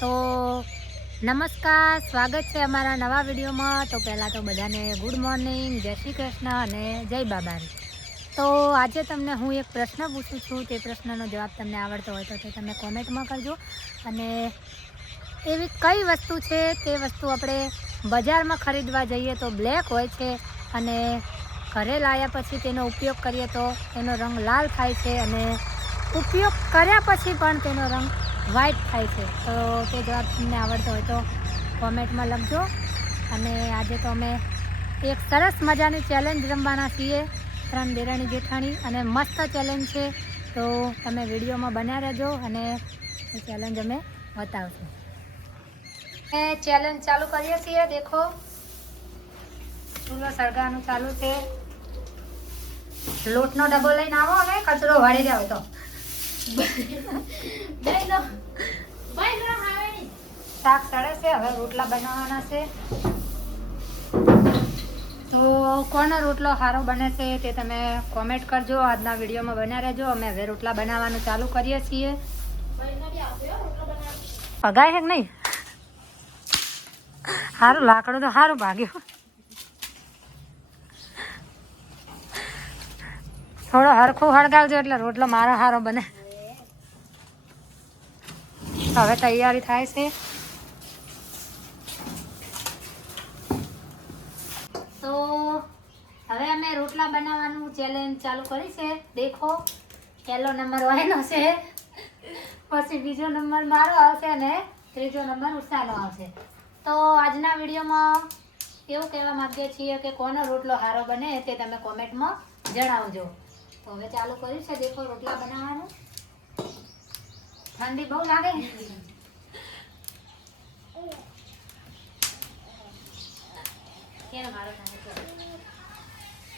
તો નમસ્કાર, સ્વાગત છે અમારા નવા વિડીયોમાં। તો પહેલાં તો બધાને ગુડ મોર્નિંગ, જય શ્રી કૃષ્ણ અને જય બાબારી। તો આજે તમને હું એક પ્રશ્ન પૂછું છું, તે પ્રશ્નનો જવાબ તમને આવડતો હોય તો તે તમે કોમેન્ટમાં કરજો। અને એવી કઈ વસ્તુ છે તે વસ્તુ આપણે બજારમાં ખરીદવા જઈએ તો બ્લેક હોય છે અને ઘરે લાવ્યા પછી તેનો ઉપયોગ કરીએ તો તેનો રંગ લાલ થાય છે અને ઉપયોગ કર્યા પછી પણ તેનો રંગ વ્હાઈટ થાય છે। તો તે જવાબ તમને આવડતો હોય તો કોમેન્ટમાં લખજો। અને આજે તો અમે એક સરસ મજાની ચેલેન્જ રમવાના છીએ, 3 દેરાણી જેઠાણી, અને મસ્ત ચેલેન્જ છે। તો તમે વિડીયોમાં બન્યા રહેજો અને એ ચેલેન્જ અમે બતાવશું। એ ચેલેન્જ ચાલુ કરીએ છીએ। દેખો, ચૂલો સળગાવાનું ચાલુ છે। લોટનો ડબ્બો લઈને આવો, હવે કચરો વાળી જાવ તો શાક સડે છે, હવે રોટલા બનાવવાના છે। તો કોનો રોટલો સારો બને છે તે તમે કોમેન્ટ કરજો। આજના વિડીયોમાં બન્યા રહેજો। અમે હવે રોટલા બનાવવાનું ચાલુ કરીએ છીએ। પગાય છે કે નહીં? સારું લાકડું તો સારું ભાગ્યું। થોડો હરખું હળગાવજો એટલે રોટલો મારો સારો બને। હવે તૈયારી થાય છે। તો હવે અમે રોટલા બનાવવાનું ચેલેન્જ ચાલુ કરી છે। દેખો, પહેલો નંબર વાયનો છે, પછી બીજો નંબર મારો આવશે અને ત્રીજો નંબર ઉષાનો આવશે। તો આજના વિડીયોમાં એવું કહેવા માંગીએ છીએ કે કોનો રોટલો સારો બને તે તમે કોમેન્ટમાં જણાવજો। તો હવે ચાલુ કર્યું છે। દેખો, રોટલા બનાવવાનું। ઠંડી બહુ લાગે ને?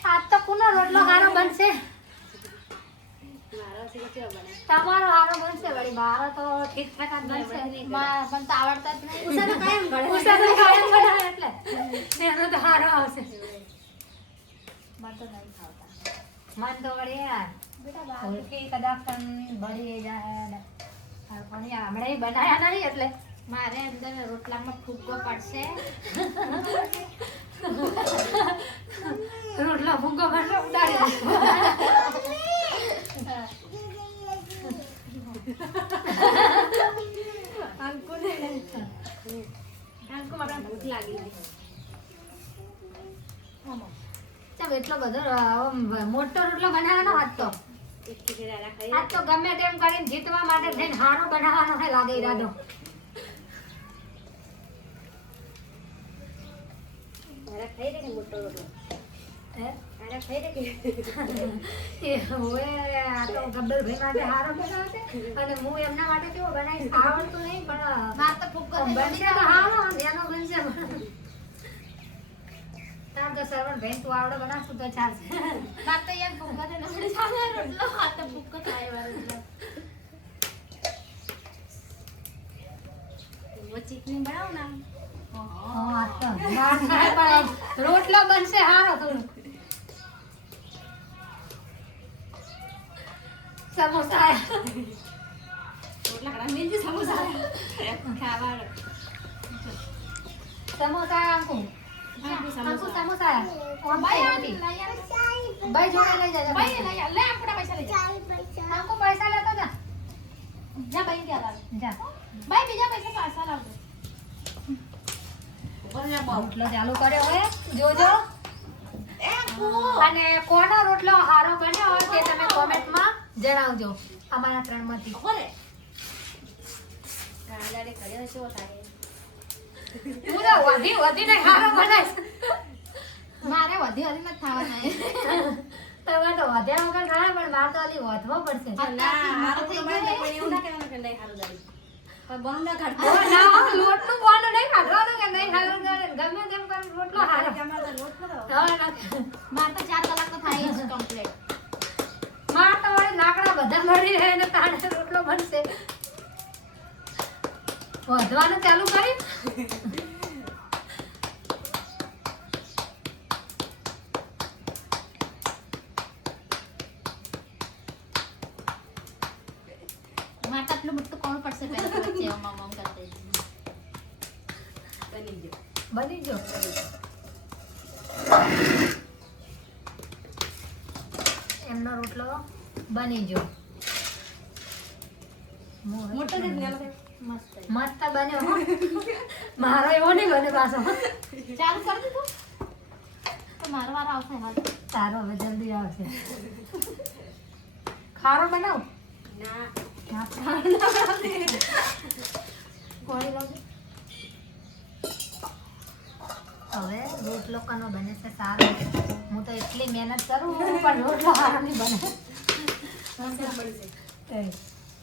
આજ તો કોનો રોટલો સારો બનશે? તમારો સારો બનશે વળી, મારો તો ઠીક ઠાક જ બનશે। પણ તો આવડતા જ નહીં। ઉષા તો કાયમ બનાવે એટલે એનો તો સારો આવશે। મને તો નહીં ખાવતા, મન તો વળી યાર ઉલટી કદાચ બળી જાય ને પણ હમણાં બનાયા નહીં એટલે મારે અંદર રોટલામાં ફૂગો પડશે। રોટલા ફૂગો પડશે, ઉડાડી ભૂખ લાગી ચાલ, એટલો બધો મોટો રોટલો બનાવવાનો આજ તો ગમે તેમ કરીને જીતવા માટે થઈને હારો બનાવવાનો છે લાગે ઈરાદો। અને હું એમના માટે કેવો બનાવીશ આવડતું નહીં, પણ બનશે તો હારો એનો બનશે। તાર તો સરવણ બેન તું આવડે બનાવશું તો ચાલશે। તાર તો યાર ભૂકો તો નમડે ચાલે રોટલો, આ તો ભૂકો થાય વાળો वो चिकनी बनाओ ना। हां तो बात है, पर रोटलो बनसे हारो तो समोसा रोटला कड़ा मिलती समोसा खावाड़ो समोसा अंकु समोसा भाई आंटी भाई जोड़े ले जा भाई ले ले अपना पैसा ले जा हमको पैसा लेता जा जा भाई क्या लावे जा ભાઈ બીજા પૈસા પાછા લાવજો। રોટલો ચાલુ કર્યો હવે જોજો। અને કોનો રોટલો સારો બન્યો હોય તે તમે કોમેન્ટમાં જણાવજો અમારા 3 માંથી। કાલાડે કર્યો છે ઓતારે પૂરા વધી ને સારો બનાવીશ। મારે વધી ન થાવાના છે તમે તો વધ્યા વગર ખાય, પણ માર તો આલી વધવો પડશે। ના હારો થઈ ગયો પણ એવું ના કહેવાનું કે નહીં હારું ગાડી बनना काटो ना लोट नु बोनो नहीं काटવાનો કે નહીં હારો ગમે તેમ કર રોટલો હારો તમારો લોટ કરો। હા ના માર તો 4 કલાક તો થાય જ કમ્પ્લીટ। માર તો વળી લાકડા બધા મળી રહે ને તાણે રોટલો બનશે। વધવાનું ચાલુ કરી માર તો આટલું બધું કોણ પડશે પહેલા તો વચ્ચે મમ કરતે બની જો એમનો રોટલો બની જો મોટો જ ને મસ્ત બન્યો હો. મારો એવો નહીં બને પાછો. ચાલુ કરી દીધું તો મારો વાર આવશે હાલ. તારો હવે જલ્દી આવશે. ખારો બનાવ ના કોળી લાવજો. હવે રોટલો કનો બને છે સારો. હું તો એટલી મહેનત કરું પણ રોટલો સારો નહીં બને.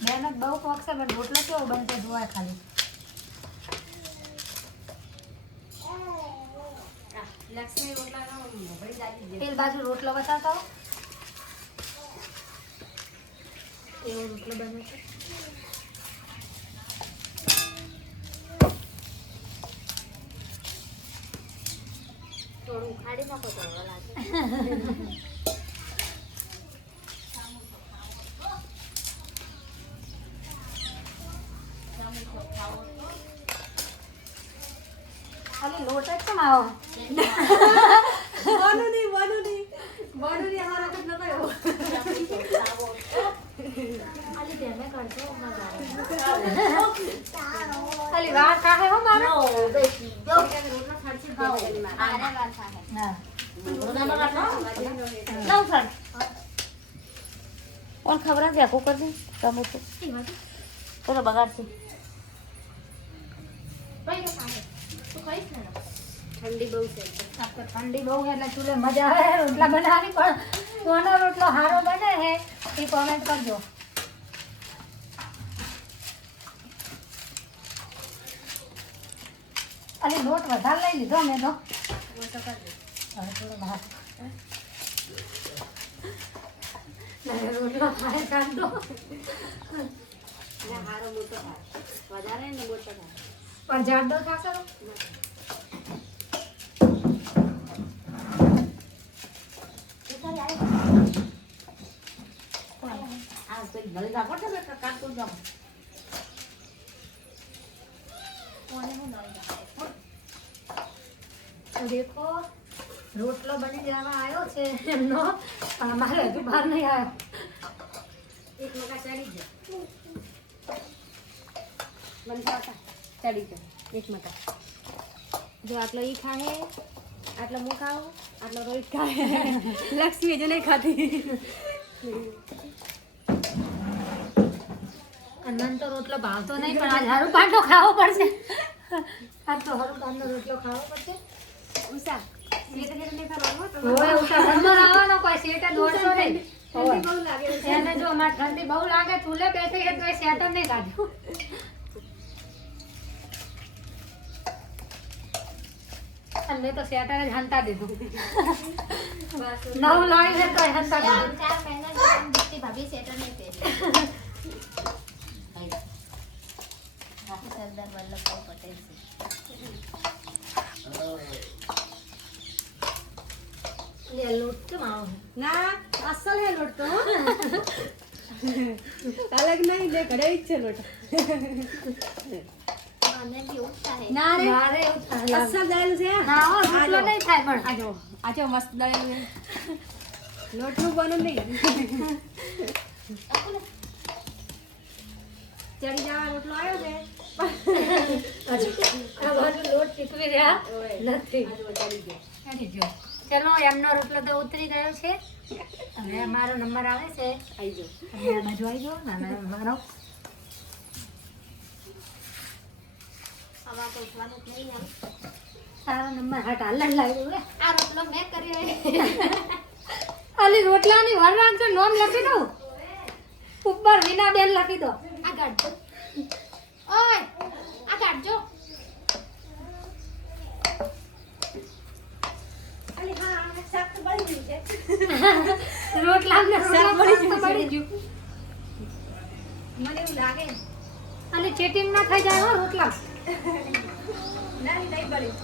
મહેનત બહુ પકશે પણ રોટલો કેવો બનશે જોવાય ખાલી. લક્ષ્મી રોટલાનો ભરી જાજી દે. પેલી બાજુ રોટલો બતાવતા હો. એવો રોટલો બને છે. થોડું ઉખાડી નાખો તો હવે લાગે. ખાલી લોટ જ કેમ આવો? બોનું નહીં અમારો વખત નતો એવો. ખાલી ધ્યાને કરજો ખાલી વાર કાહે હો મારો. રોટલા ખાડશે ખાઓ. હા. કોણ ખબર છે આખું કરશે તમે તો થોડો બગાડશે. ઠંડી બહુ છે. આપણે ઠંડી બહુ એટલે ચૂલે મજા આવે રોટલા બનાવવાની પણ કોનો રોટલો સારો બને હે એ કોમેન્ટ કરજો. અને લોટ વધારે લઈ લીધો મેં તો. હવે થોડો બહાર નહીં, રોટલો ખાય કાઢો. હારો મોટો થાય વધારે ને મોટો થાય. પણ જાડો ખાશો આ તો ભલે રાખો ને કાકું જાઓ. તો દેખો રોટલો બની જવા આવ્યો છે એમનો પણ અમારે હજુ બહાર નહીં આવ્યો. એક મકા ચડી જાય. મને ખાતા ચડી જાય એક મકા. જો આટલો ઈ ખાહે, આટલો હું ખાઉં, આટલો રોહિત ખાહે. લક્ષ્મી હજુ નહીં ખાતી. અને મને તો રોટલો ભાવતો નહીં પણ આજ હારું પાટો ખાવો પડશે. આજ તો હારું પાટનો રોટલો ખાવો પડશે. ઉષા સેટ સેટ નહીં કરવાનું તો હોય ઉષા ઘરમાં આવવાનો કોઈ સેટ જ દોડશો નહીં. ઠંડી બહુ લાગે છે. એને જો અમારે ઠંડી બહુ લાગે ચૂલે બેઠી છે તો એ સેટ જ નહીં કાઢ્યું. અને મેં તો સેટર જ હંતા દીધું. નવું લાવી છે તો હંતા દીધું. 4 મહિના દીકરી ભાભી સેટર નહીં પહેરી. સરદાર વલ્લભભાઈ પટેલ છે. લે લોટ કેમ આવો? ના અસલ હે લોટ તો અલગ નહીં લે ઘરે જ છે લોટ. મને બી ઉઠતા હે. ના રે મારે એવું થાય. અસલ દળેલું છે. ના હો, રોટલો નહીં થાય પણ. આજો મસ્ત દળેલું છે. લોટનું બનું નહીં. ચડી જવા રોટલો આવ્યો છે. હજુ આ બાજુ લોટ ચીકવી રહ્યા નથી. ચડી ગયો. ચલો એમનો રોટલો તો ઉતરી ગયો છે. હવે મારો નંબર આવે છે. આવી જો. હવે આ બાજુ આવી ગયો. નાના મારો આમાં તો ઉઠવાનું જ નહીં આવે. તારો નંબર હટ હાલ જ લાગ્યો રે. આ રોટલો મેં કર્યો હે. આલી રોટલાની વર રાખજો નોમ લખી દઉં. ઉપર વિનાબેન લખી દો. આ કાઢજો. ઓય આ કાઢજો. અલી હા શાક તો બળી ગયું છે. રોટલા ને શાક બળી ગયું છે. બળી ગયું. મને એવું લાગે અને ચેટિંગ ના થઈ જાય હો રોટલા. નહીં બળી.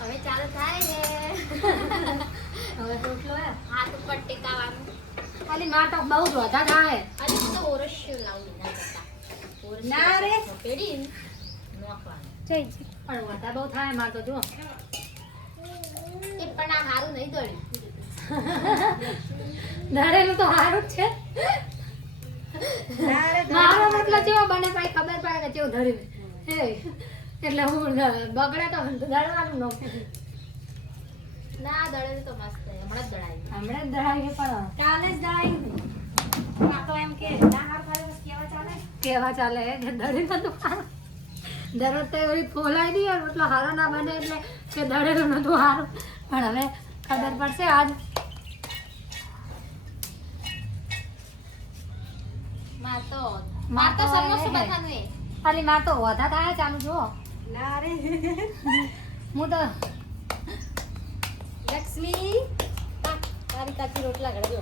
હવે ચાલુ થાય છે. હવે રોટલો હે. હાથ ઉપર ટેકાવાનું. ખાલી નાટક બહુ જ વધારે થાય. આજે તો ઓરસ્યું લાવું ના કરતા. ના રે પેડી નોખવાનું જઈ પણ વધારે બહુ થાય મારે તો જો એ પણ આ હારું નહીં દળ્યું દળેલું તો સારું જ છે ના રે મારો મતલબ જેવો બને પછી ખબર પડે કે કેવું ધર્યું હે એટલે હું બગડે તો દળવાનું ન ના દળેલું તો મસ્ત છે હમણાં જ દળાયું હમણાં જ દળાવીએ પણ કાલે જ દાઈ આ તો એમ કે ના હાર ખાલે બસ કેવા ચાલે કેવા ચાલે કે દળી નતું સારું દરરોજ તો એવી ફોલાઈ દઈએ એટલો સારો ના બને એટલે કે દળેલું નતું સારું પણ હવે ખબર પડશે આજ માર તો માર તો સમોસું હે. બનવાનું એ ખાલી માર તો વધા થાય ચાલુ જો ના રે હું તો લક્ષ્મી તારી કાચી રોટલા ઘડજો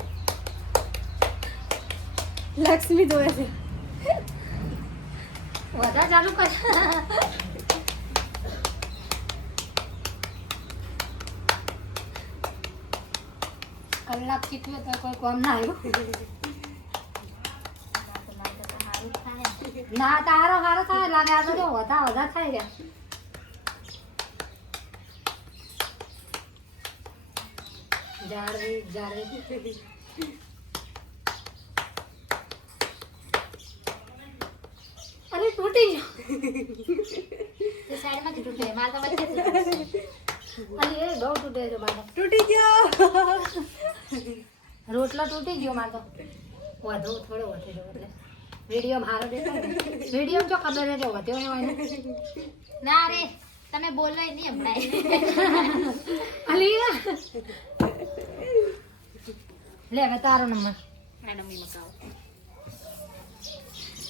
લક્ષ્મી જોવે છે વધા ચાલુ કર કલાક ચીકવ્યો તો કોઈ કોમ ના આવ્યું હારું થાય ના તારો હારો થાય લાગે આ તો જો વધા થાય ગયા જાળવી અરે તૂટી ગયો તે સાઈડમાંથી તૂટે માર તો વચ્ચે તૂટે અરે એ બહુ તૂટે છે મારો તૂટી ગયો રોટલો તૂટી ગયો મારો વધુ થોડો વધી ગયો એટલે વિડીયો મારો દેખાય ને વિડીયો જો ખબર છે જો વધ્યો હોય ને ના રે તમે બોલો એ નહીં હમણાં અલી લે હવે તારો નંબર મેડમ ની મકાવ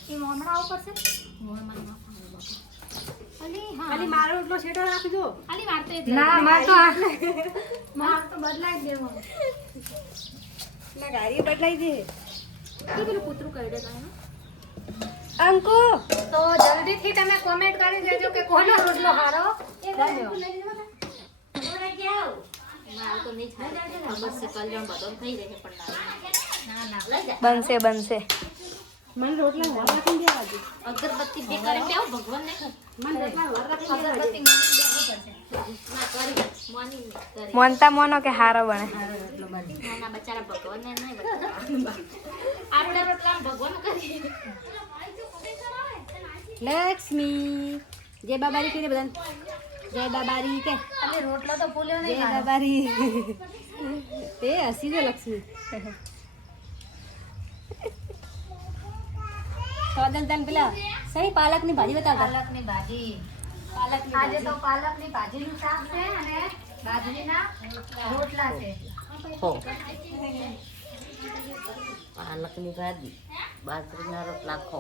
એ હમણાં આવું પડશે મોર માં ના ખાવ બાપા અલી હા ખાલી મારો એટલો શેઠો રાખજો ખાલી વાર તો ના માર તો માર તો બદલાઈ જ દેવો ના ગાડી બદલાઈ દે કે પેલું કૂતરું કરડે કાંઈ અંકુ તો જલ્દીથી તમે કોમેન્ટ કરી દેજો કે કોનો રોટલો હારો ગમ્યો મારું તો નહીં થાય ખબર છે કલ્યાણ બધો થઈ જશે પણ ના ના લઈ જા બનશે મને રોટલા વાર રાખીને દેવા દે અગરબત્તી બે કરે બેવ ભગવાન ને મને રોટલા વાર રાખીને દેવા દે અગરબત્તી મને દેવું પડશે ના કરી મોની કરે મોનતા મોનો કે હારો બને હારો રોટલો બને ના બચારા ભગવાન ને નહીં બચારા આપણે રોટલા ભગવાન કરી લક્ષ્મી જય બાબારી કે બધા જય બાબારી કે અલી રોટલો તો ફૂલ્યો નહીં જય મારો. બાબારી એ હસી દે લક્ષ્મી તો તને પેલા સહી પાલકની ભાજી બતાવતા પાલકની ભાજી પાલકની આજે તો પાલકની ભાજીનું શાક છે અને બાજરીના રોટલા છે પાલકની ભાજી બાજરીના રોટલા ખો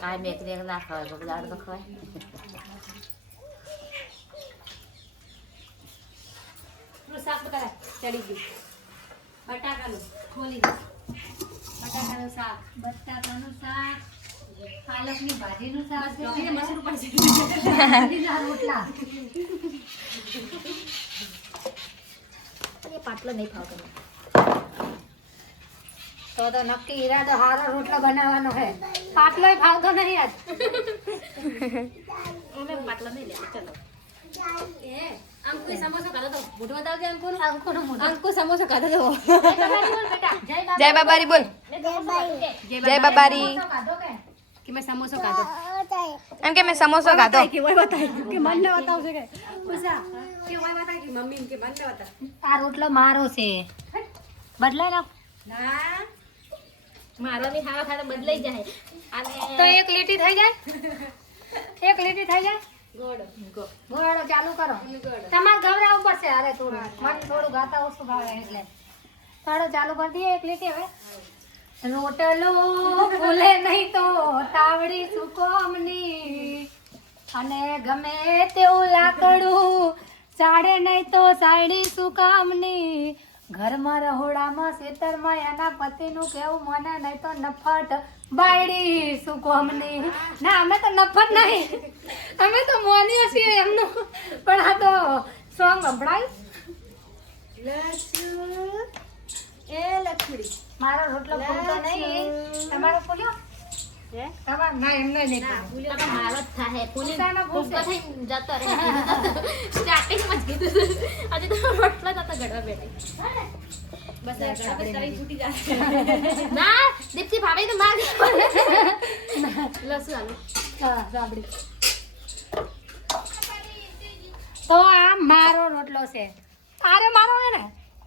કાંઈ મેકરી ના ખવાય તો દાળ તો ખવાય શાક બતાવે ચડી ગયું બટાકાનું ખોલી બટાકાનું શાક બટાકાનું શાક પાલકની ભાજીનું શાક છે જોઈને મસૂર પડશે બાજરીના રોટલા એ પાટલો નહીં ફાવતો તો નક્કી ઈરાદો હારો રોટલો બનાવવાનો છે પાટલોય ફાવતો નહીં આજ અમે પાટલો નહીં લે ચલો એ અંકુ સમોસો ખાધો તો મોઢું બતાવજે અંકુનું અંકુનું મોઢું. અંકુ સમોસો ખાધો તો જય બાબારી બોલ. જય બાબારી બોલ જય બાબારી સમોસો ખાધો કે? કે મેં સમોસો ખાધો એમ કે મેં સમોસો ખાધો કે ઓય બતાય કે મન ન બતાવશે કે પૂછા કે ઓય બતાય કે મમ્મી કે મન ન બતા આ રોટલો મારો છે બદલાઈ નાખ ના મારો બી ખાવા ખાવા બદલાઈ જાય તો અને એક લીટી થઈ જાય એક લીટી થઈ જાય ગોળ ગોળો ચાલુ કરો તમારે ગવરાવું પડશે અરે થોડું મને થોડું ગાતા ઓછું ભાવે એટલે થોડું ચાલુ કરી દઈએ એક લીટી હવે રોટલો ફૂલે નહીં તો તાવડી સુકોમની અને ગમે તેવું લાકડું ચાડે નહીં તો સાયડી સુકામની ઘરમાં રહોડામાં ખેતરમાં એના પતિનું કેવું મને નહીં તો નફટ બાયડી સુકોમની ના અમે તો નફટ નહીં અમે તો મોનીએ છીએ એમનું પણ આ તો સોંગ સંભળાય લક્ષ્મી એ લક્ષ્મી મારો રોટલો ફૂલતો નહીં. તમારો ફૂલ્યો? હે? તમારો ના એમનો નહીં ફૂલ્યો. તો મારો જ થાય ફૂલી ઉતાનો ફૂલશે. ફૂગો થઈને જતો રહે સ્ટાર્ટિંગમાં જ કીધું આજે તો રોટલો જતો ઘડવા બેઠી બસ આ ગળા પર તરી ફૂટી જાય. ના દીપ્તિ ભાભી તો માર લસુ આલુ હા, રાબડી. તો આ મારો રોટલો છે. આરે મારો હે ને?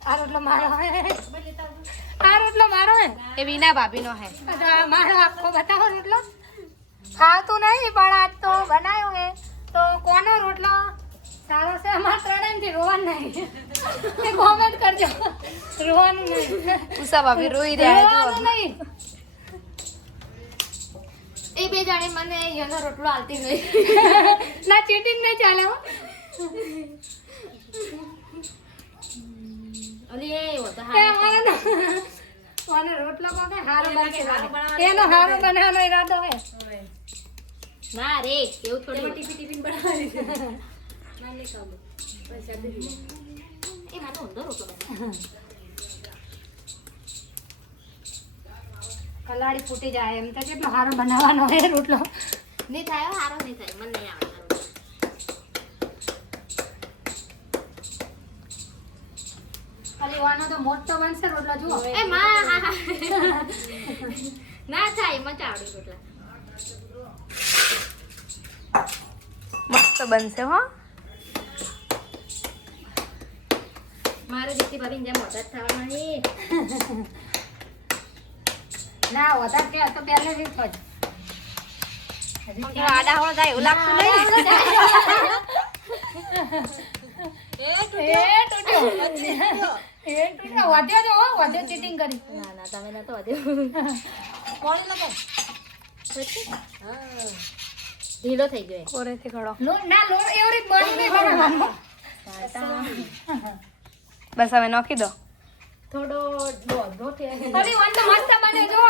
આ રોટલો મારો હે. આ રોટલો મારો હે. એ વિના ભાભીનો હે. અચ્છા, મારો આખો બતાવો રોટલો. ખાતું નહીં પણ આજ તો બનાવ્યો હે. તો કોનો રોટલો સારો છે? અમારા ત્રણેયથી રોવાનું નહીં. કોમેન્ટ કરજો. રોવાનું નહીં. ઉષા ભાભી રોઈ રહ્યા રોવાનું જો. નહીં. એ બે જાણે મને એનો રોટલો આલતી નહીં ના ચીટિંગ નહીં ચાલે હો. અલી એ વો તો એ હા અમારે ના. મને રોટલો કોકે હારો બનશે. એનો હારો બનાવવાનો ઈરાદો હે. ના રે એવું થોડી ટિફિન બનાવી છે. ના નહીં ખાવું. બસ આ દે. એ મારો ઊંધો રોટલો બનાવ્યો. કલાડી ફૂટી જાય એમ તો કેટલો હારો બનાવવાનો હે રોટલો. નહીં થાય હો, હારો નહીં થાય મને નહીં આવે હારો. ખાલી વાનો તો મોટો બનશે રોટલો જુઓ. એ માં ના થાય મને આવડે રોટલા મસ્ત બનશે હો. મારે દીકરી ભાભી જેમ મોટા જ થવાના નહીં ના વધારે કે તો પહેલેથી જ થોડા આડા હો જાય એવું લાગતું નહીં. એ તૂટ્યો. વધ્યો જો હો, વધ્યો ચીટિંગ કરી. ના ના તમે નતો વધ્યો ઢીલો થઈ ગયો એ. કોરેથી ઘડો. ના લો એવી રીત બની નહીં બનાવવાનું. બસ હવે નાખી દો. થોડો દોઢો થયો ખાલી વન તો મસ્ત બને જો.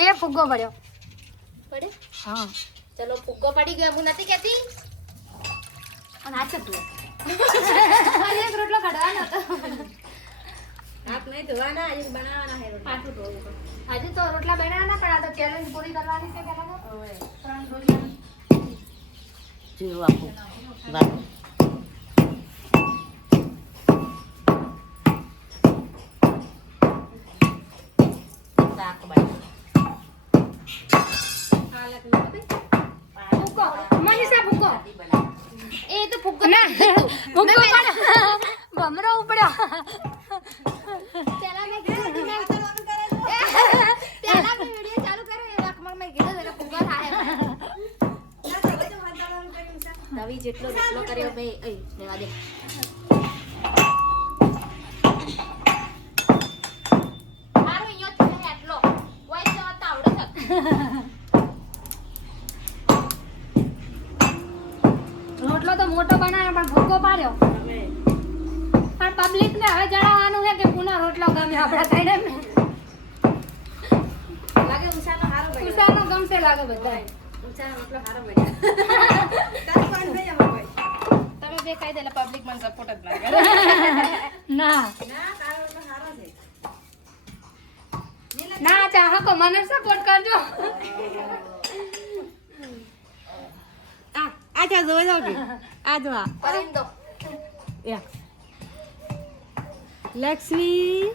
એ ફુગ્ગો પડ્યો. પડે હા. ચલો ફુગ્ગો પડી ગયો હું નથી કહેતી અને આ છે તું. એક રોટલો કાઢવાનો હતો હાથ નહીં ધોવાના આજે બનાવવાના હે રોટલા. પાછું ધોવું પડે. આજે તો રોટલા બનાવવાના પણ આ તો ચેલેન્જ પૂરી કરવાની છે પેલા તો. 3 રોટલા. જીરું આપું વાત શાક બનાવ્યું. ફુગ્ગો. મનીષા ફુગ્ગો. એ તો ફુગ્ગો ના ફુગ્ગો પણ ભમરો ઉપડ્યો. પેલા મેં કીધું હતું મેં પેલા મેં વિડિયો ચાલુ કર્યો એ વખત મેં કીધું એટલે ફુગ્ગો થાય રવિ જેટલો રોટલો કર્યો ભાઈ એ લેવા દે મારો અહીંયા થી નહીં આટલો ઓય તો આવડે છે રોટલો તો મોટો બનાવ્યો પણ ફુગ્ગો પાડ્યો. પણ પબ્લિક ને હવે જણાવવાનું છે કે પુના રોટલો ગમે આપણા થઈને. લાગે ઉષાનો હારો બન્યો. ઉષાનો ગમશે લાગે બધા. ઉષાનો રોટલો હારો બન્યો. તારી કોણ ભાઈ અમાર ભાઈ. તમે બે કહી દે એટલે પબ્લિક મને સપોર્ટ જ ના કરે. ના ના તારો રોટલો હારો છે. ના ચાહકો મને સપોર્ટ કરજો. આ ચા જોઈ જાવ કે આ જો આ કરીને દો યા લક્ષ્મી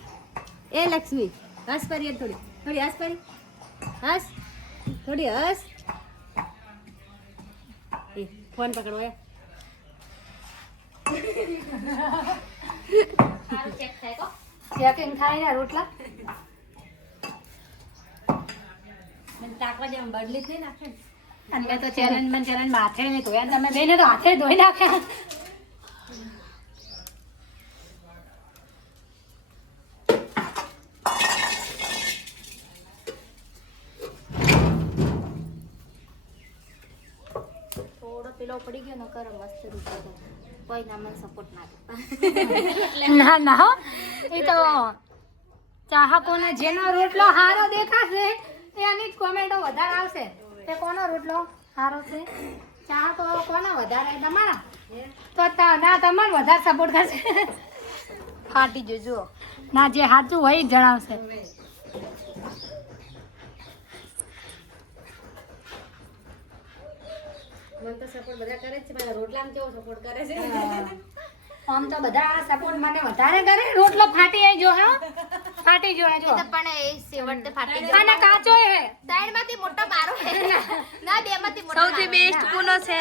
એ લક્ષ્મી હસ કરી થોડી થોડી હસ કરી હસ થોડી હસ એ ફોન પકડો એ સારું ચેક થાય તો ચેકિંગ થાય ને રોટલા. મને તાકવા જેમ બદલી થઈ નાખે ને. અને મેં તો ચેલેન્જ હાથે નહીં ધોયા. તમે બેને તો હાથે ધોઈ નાખ્યા. થોડો પેલો પડી ગયો ને કરો મસ્ત રૂપો તો કોઈ ના મને સપોર્ટ ના કરતા ના ના હો. એ તો ચાહકોને જેનો રોટલો હારો દેખાશે એની જ કોમેન્ટો વધારે આવશે કે કોનો રોટલો સારો છે. ચાહકો કોનો વધારે તમારા તો ના તમારે વધારે સપોર્ટ કરશે. ફાટી જજો. ના, જે સાચું હોય એ જ જણાવશે. મને તો સપોર્ટ બધા કરે જ છે, મારા રોટલામાં કેવો સપોર્ટ કરે છે. આમ તો બધા સપોર્ટ મને વધારે કરે. રોટલો ફાટી આવી જો, હા ફાટી જો જો. પણ એ સેવડ તે ફાટી આના કાચો હે. સાઈડમાંથી મોટો બારો હે ના બેમાંથી મોટો સૌથી બેસ્ટ કુનો છે?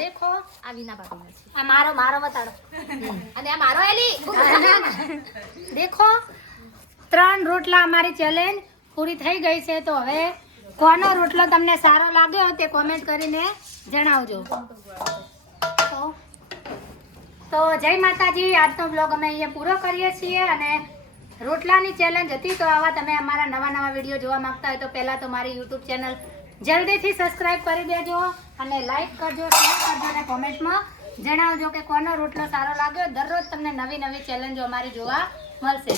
દેખો, આ વિના બાબુ છે આ મારો બતાડો. અને આ મારો એલી દેખો, 3 રોટલા અમારી ચેલેન્જ પૂરી થઈ ગઈ છે. તો હવે કોનો રોટલો તમને સારો લાગ્યો તે કોમેન્ટ કરીને જણાવજો. તો જય માતાજી. આજનો બ્લોગ અમે અહીંયા પૂરો કરીએ છીએ. અને રોટલાની ચેલેન્જ હતી. તો આવા તમે અમારા નવા વિડીયો જોવા માંગતા હોય તો પહેલાં તો મારી યુટ્યુબ ચેનલ જલ્દીથી સબસ્ક્રાઈબ કરી દેજો અને લાઈક કરજો, શેર કરજો અને કોમેન્ટમાં જણાવજો કે કોનો રોટલો સારો લાગ્યો. દરરોજ તમને નવી ચેલેન્જો અમારી જોવા મળશે.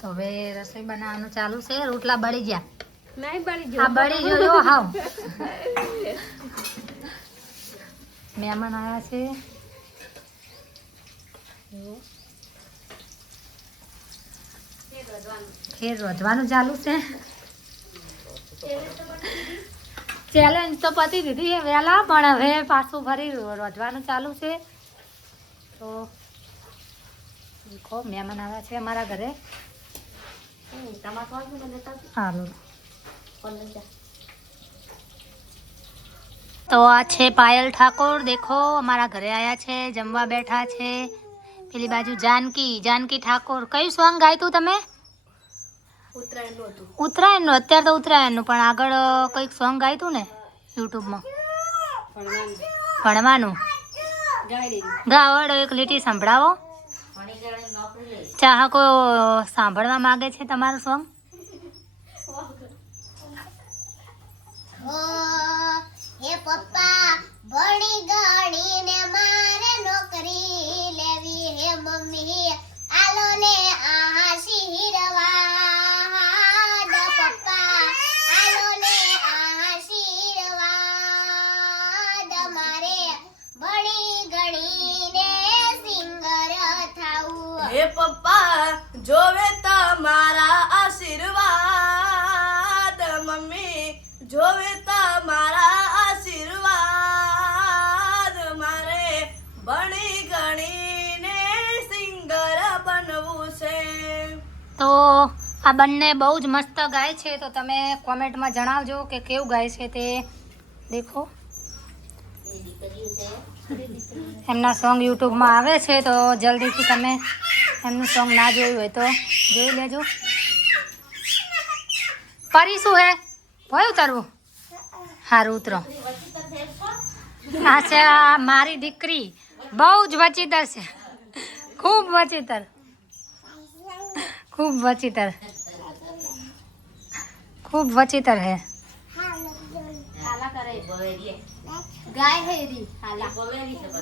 તો હવે રસોઈ બનાવવાનું ચાલુ છે. રોટલા બળી ગયા. નહીં બળી આ બળી ગયો હાવ. મહેમાન આવ્યા છે. ફેર રોધવાનું ચાલુ છે. ચેલેન્જ તો પતી દીધી છે વહેલા, પણ હવે પાછું ફરી રોધવાનું ચાલુ છે. તો દેખો, મહેમાન આવ્યા છે અમારા ઘરે. સારું. તો આ છે પાયલ ઠાકોર. દેખો, અમારા ઘરે આવ્યા છે, જમવા બેઠા છે. પેલી બાજુ જાનકી ઠાકોર. કયું સોંગ ગાયું તમે? ઉત્તરાયણનું. અત્યારે તો ઉત્તરાયણનું, પણ આગળ કંઈક સોંગ ગાયું હતું ને યુટ્યુબમાં ભણવાનું. ગાવડો એક લીટી સંભળાવો. ચાહકો સાંભળવા માંગે છે તમારું સોંગ. હે પપ્પા ભણી ગણીને મારે નોકરી લેવી. હે મમ્મી આલો ને આશીર્વાદ. પપ્પા આલો ને આશીર્વાદ. મારે ભણી ગણીને સિંગર થાવું. હે પપ્પા જોવે તમારા આશીર્વાદ. મમ્મી જોવે તમારા આશીર્વાદ. મારે ભણી ગણીને સિંગર બનવું છે. તો આ બંને બહુ જ મસ્ત ગાય છે. તો તમે કોમેન્ટમાં જણાવજો કે કેવું ગાય છે તે. દેખો, એમના સોંગ યુટ્યુબમાં આવે છે. તો જલ્દીથી તમે એમનું સોંગ ના જોયું હોય તો જોઈ લેજો. પરી શું હે ભય ઉતારવું? સારું, ઉતરો. આ છે આ મારી દીકરી. બહુ જ વચીતર છે, ખૂબ વચીતર, ખૂબ વચીતર, ખૂબ વચીતર હે. ગાય હે રી હાલા